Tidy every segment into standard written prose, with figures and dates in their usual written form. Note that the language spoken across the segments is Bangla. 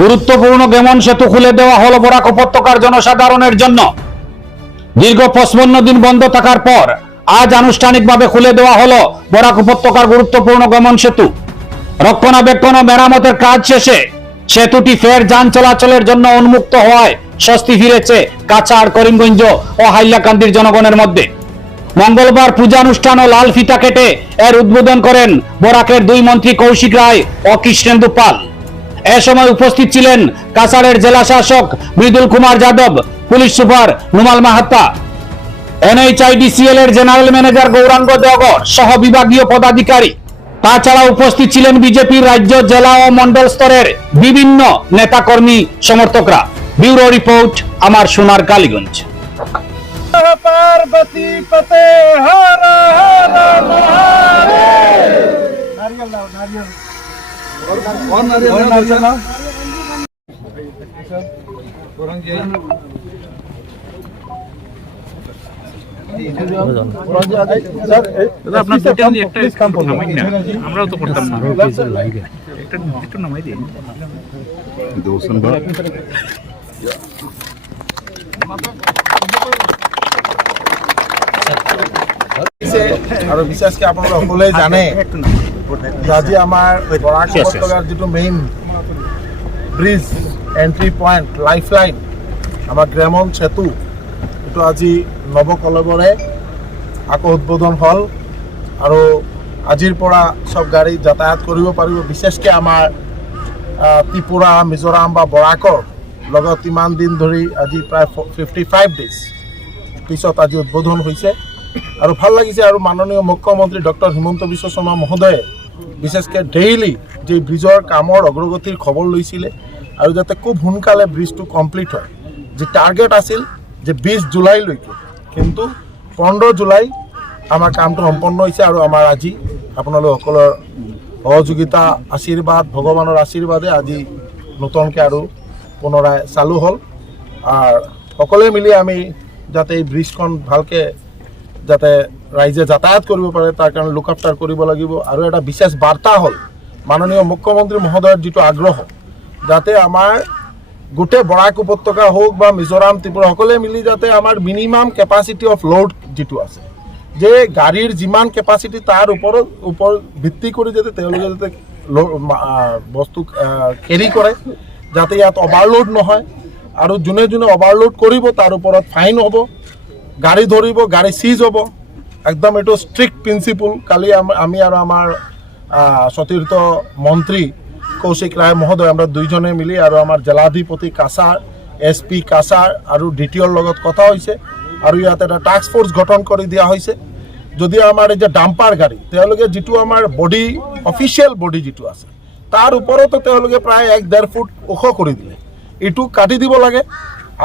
গুরুত্বপূর্ণ গেমন সেতু খুলে দেওয়া হলো বরাক উপত্যকার জনসাধারণের জন্য। দীর্ঘ 55 দিন বন্ধ থাকার পর আজ আনুষ্ঠানিকভাবে খুলে দেওয়া হলো বরাক উপত্যকার গুরুত্বপূর্ণ গমন সেতু। রক্ষণাবেক্ষণ ও মেরামতের কাজ শেষে সেতুটি ফের যান চলাচলের জন্য উন্মুক্ত হওয়ায় স্বস্তি ফিরেছে কাছাড়, করিমগঞ্জ ও হাইলাকান্দির জনগণের মধ্যে। মঙ্গলবার পূজানুষ্ঠান ও লাল ফিতা কেটে এর উদ্বোধন করেন বরাকের দুই মন্ত্রী কৌশিক রায় ও কৃষ্ণেন্দু পাল। এ সময় উপস্থিত ছিলেন কাছাড়ের জেলা শাসক Mridul Kumar Yadav, police super Numal Mahata, NHIDCL এর জেনারেল ম্যানেজার গৌরাঙ্গ দেওগর সহ বিভাগীয় পদাধিকারী। তাছাড়া উপস্থিত ছিলেন বিজেপির রাজ্য, জেলা ও মন্ডল স্তরের বিভিন্ন নেতাকর্মী, সমর্থকরা। ব্যুরো রিপোর্ট, আমার সোনার কালীগঞ্জ। पार्वती पते हर हर नारियल लाओ, नारियल और नारियल लाओ। আপনার দুটো একটা নামাই না, আমরাও তো করতাম না, একটু নামাই দিই। আৰু বিশেষকৈ আপোনালোকে সকলোৱে জানে যে আজি আমাৰ বৰাক উপত্যকাৰ যিটো main bridge, entry point, life line, আমাৰ গ্ৰেমন সেতু, এইটো আজি নৱকলবৰে আকৌ উদ্বোধন হ'ল। আৰু আজিৰ পৰা চব গাড়ী যাতায়াত কৰিব পাৰিব। বিশেষকৈ আমাৰ ত্ৰিপুৰা, মিজোৰাম বা বৰাকৰ লগত ইমান দিন ধৰি আজি প্ৰায় 55 ডেজ পিছত আজি উদ্বোধন হৈছে আৰু ভাল লাগিছে। আৰু মাননীয় মুখ্যমন্ত্ৰী ডক্টৰ হিমন্ত বিশ্ব শৰ্মা মহোদয়ে বিশেষকৈ ডেইলি যে ব্ৰিজৰ কামৰ অগ্ৰগতিৰ খবৰ লৈছিলে আৰু যাতে খুব সোনকালে ব্ৰিজটো কমপ্লিট হয়। যে টাৰ্গেট আছিল যে 20 জুলাইলৈকে, কিন্তু 15 জুলাই আমাৰ কামটো সম্পন্ন হৈছে। আৰু আমাৰ আজি আপোনালোক সকলৰ সহযোগিতা, আশীৰ্বাদ, ভগৱানৰ আশীৰ্বাদে আজি নতুনকৈ আৰু পুনৰাই চালু হ'ল। আৰু সকলোৱে মিলি আমি যাতে এই ব্ৰিজখন ভালকৈ যাতে ৰাইজে যাতায়াত কৰিব পাৰে তাৰ কাৰণে লুক আফটাৰ কৰিব লাগিব। আৰু এটা বিশেষ বাৰ্তা হ'ল মাননীয় মুখ্যমন্ত্ৰী মহোদয়ৰ যিটো আগ্ৰহ, যাতে আমাৰ গোটেই বৰাক উপত্যকা হওক বা মিজোৰাম, ত্ৰিপুৰা সকলোৱে মিলি যাতে আমাৰ মিনিমাম কেপাচিটি অফ লোড যিটো আছে, যে গাড়ীৰ যিমান কেপাচিটি তাৰ ওপৰত ভিত্তি কৰি যাতে তেওঁলোকে যাতে বস্তু কেৰি কৰে, যাতে ইয়াত অভাৰলোড নহয়। আৰু যোনে যোনে অভাৰলোড কৰিব তাৰ ওপৰত ফাইন হ'ব, গাড়ী ধৰিব, গাড়ী চিজ হ'ব। একদম এইটো ষ্ট্ৰিক্ট প্ৰিন্সিপল। কালি আমি আৰু আমাৰ সতীৰ্থ মন্ত্ৰী কৌশিক ৰায় মহোদয়, আমরা দুইজনে মিলি আৰু আমাৰ জিলাধিপতি কাছাৰ, SP কাছাৰ আৰু DTOৰ লগত কথা হৈছে। আৰু ইয়াত এটা টাস্ক ফোর্স গঠন কৰি দিয়া হৈছে। যদি আমাৰ এই যে ডাম্পাৰ গাড়ী, তেওঁলোকে যিটো আমাৰ বডি, অফিচিয়েল বডি যিটো আছে, তাৰ ওপৰতো তেওঁলোকে প্ৰায় 1-1.5 ফুট ওখ কৰি দিলে। এইটো কাটি দিব লাগে।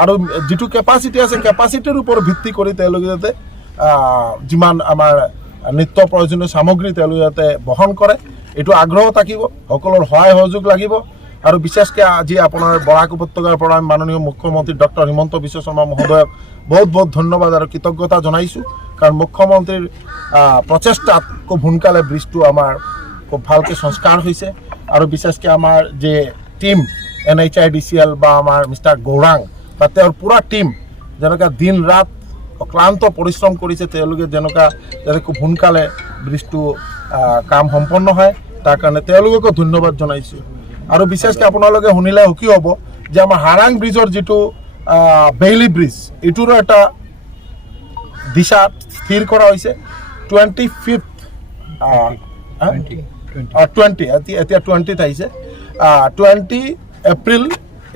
আৰু যিটো কেপাচিটি আছে, কেপাচিটিৰ ওপৰত ভিত্তি কৰি তেওঁলোকে যাতে যিমান আমাৰ নিত্য প্ৰয়োজনীয় সামগ্ৰী তেওঁলোকে যাতে বহন কৰে, এইটো আগ্ৰহ থাকিব। সকলৰ সহায় সহযোগ লাগিব। আৰু বিশেষকৈ আজি আপোনাৰ বৰাক উপত্যকাৰ পৰা আমি মাননীয় মুখ্যমন্ত্ৰী ডক্টৰ হিমন্ত বিশ্ব শৰ্মা মহোদয়ক বহুত বহুত ধন্যবাদ আৰু কৃতজ্ঞতা জনাইছোঁ। কাৰণ মুখ্যমন্ত্ৰীৰ প্ৰচেষ্টাত খুব সোনকালে ব্ৰিজটো আমাৰ খুব ভালকৈ সংস্কাৰ হৈছে। আৰু বিশেষকৈ আমাৰ যে টিম NHIDCL বা আমাৰ মিষ্টাৰ গৌৰাং বা তেওঁৰ পুৰা টিম যেনেকৈ দিন ৰাত অক্লান্ত পৰিশ্ৰম কৰিছে, তেওঁলোকে যেনেকুৱা যাতে খুব সোনকালে ব্ৰিজটো কাম সম্পন্ন হয় তাৰ কাৰণে তেওঁলোককো ধন্যবাদ জনাইছোঁ। আৰু বিশেষকৈ আপোনালোকে শুনিলে সুখী হ'ব যে আমাৰ হাৰাং ব্ৰিজৰ যিটো বেইলি ব্ৰিজ, এইটোৰো এটা দিশা স্থিৰ কৰা হৈছে। 25th এতিয়া 20th আহিছে, 20 এপ্ৰিল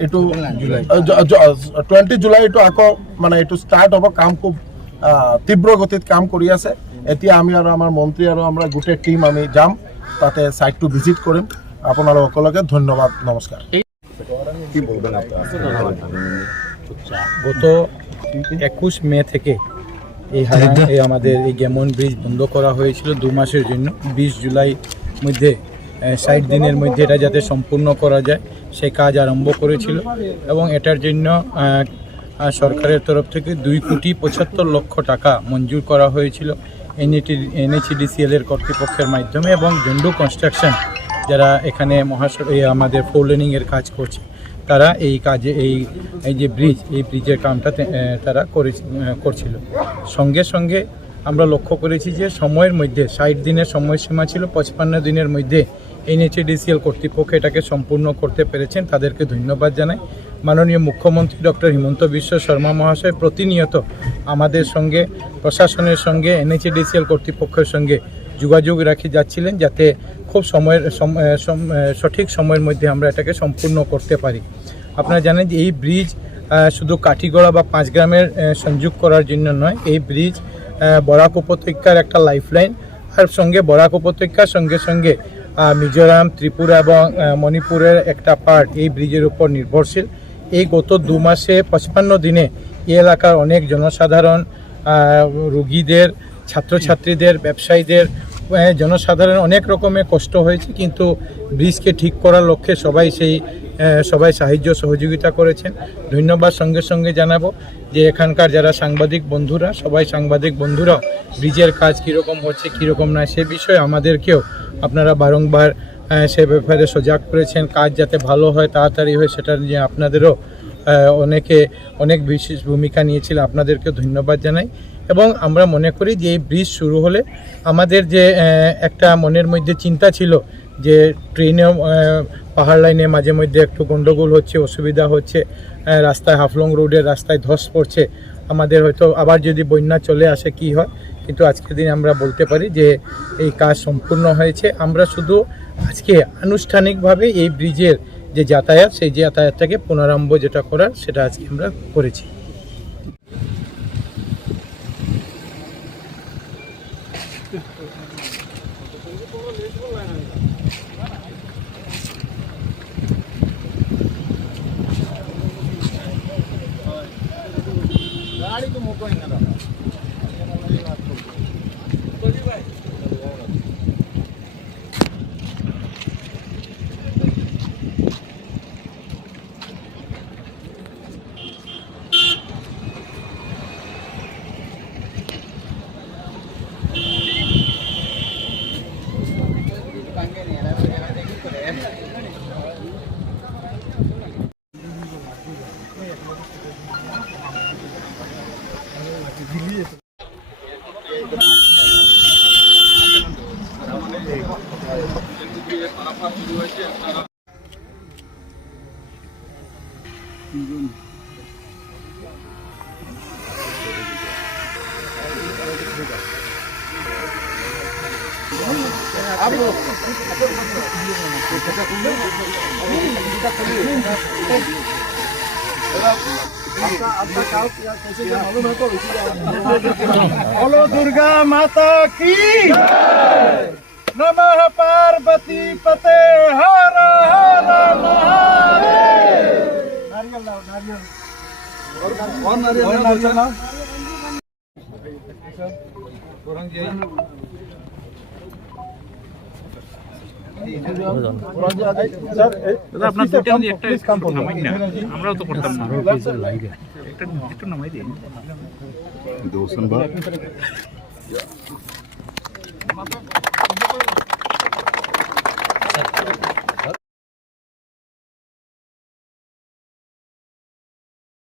এইটো 20 জুলাই এইটো আকৌ মানে এইটো ষ্টাৰ্ট হ'ব। কাম খুব তীব্ৰ গতিত কাম কৰি আছে। এতিয়া আমি আৰু আমাৰ মন্ত্ৰী আৰু আমরা গোটেই টিম আমি যাম, তাতে সাইটটো ভিজিট কৰিম। আপোনালোক সকলোকে ধন্যবাদ, নমস্কার। গত 21 মে থেকে এই আমাদের এই গেমন ব্রিজ বন্ধ করা হয়েছিল 2 মাসের জন্য। 20 জুলাই মধ্যে 60 দিনের মধ্যে এটা যাতে সম্পূর্ণ করা যায় সেই কাজ আরম্ভ করেছিল। এবং এটার জন্য সরকারের তরফ থেকে 2,75 লক্ষ টাকা মঞ্জুর করা হয়েছিল NHIDCL এর কর্তৃপক্ষের মাধ্যমে। এবং জন্ডু কনস্ট্রাকশন যারা এখানে আমাদের 4 লেনিংয়ের কাজ করছে তারা এই কাজে এই যে ব্রিজের কামটা তারা করছিল। সঙ্গে সঙ্গে আমরা লক্ষ্য করেছি যে সময়ের মধ্যে 60 দিনের সময়সীমা ছিল, 55 দিনের মধ্যে NHADCL কর্তৃপক্ষ এটাকে সম্পূর্ণ করতে পেরেছেন, তাদেরকে ধন্যবাদ জানাই। মাননীয় মুখ্যমন্ত্রী ডক্টর হিমন্ত বিশ্ব শর্মা মহাশয় প্রতিনিয়ত আমাদের সঙ্গে, প্রশাসনের সঙ্গে, NHADCL কর্তৃপক্ষের সঙ্গে যোগাযোগ রাখে যাচ্ছিলেন, যাতে খুব সঠিক সময়ের মধ্যে আমরা এটাকে সম্পূর্ণ করতে পারি। আপনারা জানেন যে এই ব্রিজ শুধু কাঠিগড়া বা 5 গ্রামের সংযোগ করার জন্য নয়, এই ব্রিজ বরাক উপত্যকার একটা লাইফলাইন, আর সঙ্গে বরাক উপত্যকার সঙ্গে সঙ্গে মিজোরাম, ত্রিপুরা এবং মণিপুরের একটা পার্ট এই ব্রিজের উপর নির্ভরশীল। এই গত 2 মাসে 55 দিনে এই এলাকার অনেক জনসাধারণ, রুগীদের, ছাত্রছাত্রীদের, ব্যবসায়ীদের, জনসাধারণ অনেক রকমের কষ্ট হয়েছে, কিন্তু ব্রিজকে ঠিক করার লক্ষ্যে সবাই সাহায্য সহযোগিতা করেছেন। ধন্যবাদ সঙ্গে সঙ্গে জানাবো যে এখানকার যারা সাংবাদিক বন্ধুরা, সাংবাদিক বন্ধুরাও ব্রিজের কাজ কীরকম হচ্ছে কীরকম না সে বিষয়ে আমাদেরকেও আপনারা বারংবার সে ব্যাপারে সজাগ করেছেন। কাজ যাতে ভালো হয়, তাড়াতাড়ি হয়, সেটা নিয়ে আপনাদেরও অনেক বিশেষ ভূমিকা নিয়েছিল, আপনাদেরকে ধন্যবাদ জানাই। এবং আমরা মনে করি যে এই ব্রিজ শুরু হলে আমাদের যে একটা মনের মধ্যে চিন্তা ছিল যে ট্রেনেও পাহাড় লাইনে মাঝে মধ্যে একটু গন্ডগোল হচ্ছে, অসুবিধা হচ্ছে, রাস্তায় হাফলং রোডের রাস্তায় ধস পড়ছে, আমাদের হয়তো আবার যদি বন্যা চলে আসে কি হয়, কিন্তু আজকের দিনে আমরা বলতে পারি যে এই কাজ সম্পূর্ণ হয়েছে। আমরা শুধু আজকে আনুষ্ঠানিকভাবে এই ব্রিজের যে যাতায়াত, সেই যাতায়াতটাকে পুনরারম্ভ যেটা করার সেটা আজকে আমরা করেছি। बोलो दुर्गा माता की नमः पार्वती पते हर हर महादेव। नारियल लाओ, नारियल और नारियल लाओ। দাদা আপনার দুটো যদি একটা নামাই না, আমরাও তো করতাম না, একটু নামাই দিন।